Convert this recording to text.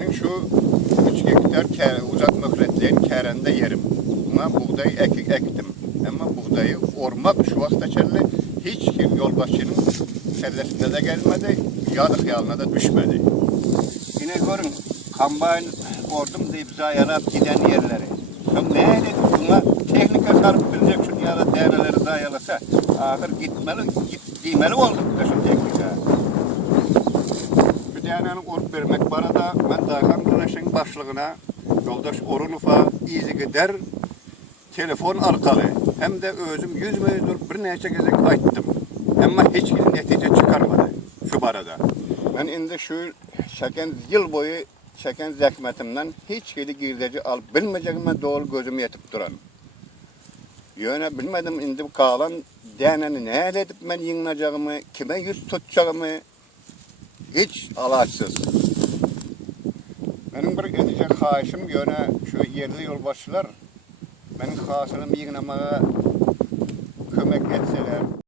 Benim şu 3 hektar uzak möhretlerin kərəndə yerim. Buna buğday ektim. Ama buğdayı ormak şu vakta çelli hiç kim yolbaşının kellesinde de gelmedi, yadık yalına da düşmedi. Yine görün, kambayn ordum deyip zayalap giden yerleri. Son ne dedim buna? Teknika sarıp bilecek şu yada değerleri zayalasa, ahır gitmeli olduk da şu teknika. Bir denenin orup vermek var da ben Dayhan Güneş'in başlığına yoldaş Orunuf'a izi gider telefon arkalı. Hem de özüm yüzdür bir neçe gezek ayttım. Ama hiç netice çıkarmadı şu barada. Ben indi şu çeken yıl boyu çeken zahmetimden hiç girdeci al bilmeyeceğime doğru gözüm yetip duran. Yöne bilmedim indi kalan deneni ne edip ben yığınacağımı, kime yüz tutacağımı hiç alaçsız. Benim bir edecek haşim yöne şu yerli yolbaşçılar benim hasılım yığınamaya kömek etseler.